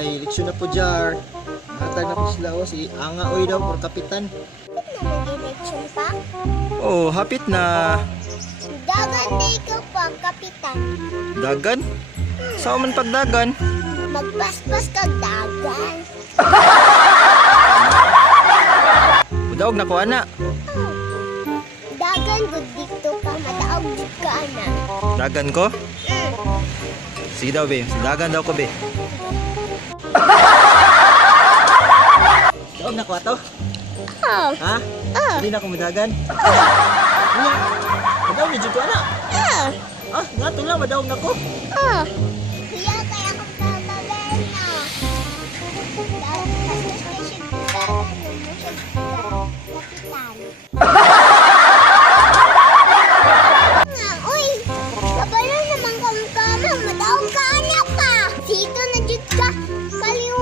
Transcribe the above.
Ay, leksyon na po jar. Natag na po sila o si Anga Oy daw for kapitan. Mag-election pa? Oh, hapit na. Dagan day ka pa, kapitan. Dagan? Saan man pagdagan? Magpaspas kag dagan. Mudaog na ko ana. Dagan good dito ka, madaog jud ka ana. Dagan ko? Sige daw be, dagan daw ko be. Daog na ko ato? Oh. Ha? Hindi na ko mudagan. Madaog na jud ko ana. Ah, nga to lang madaog na ko. Kuya, kaya akong kakagal na. Dahil kasi siya dagan, kapitan. Nga, uy! Kabalo naman kang kama, madaog ka anak pa! Sito na jud ka! Kaliwa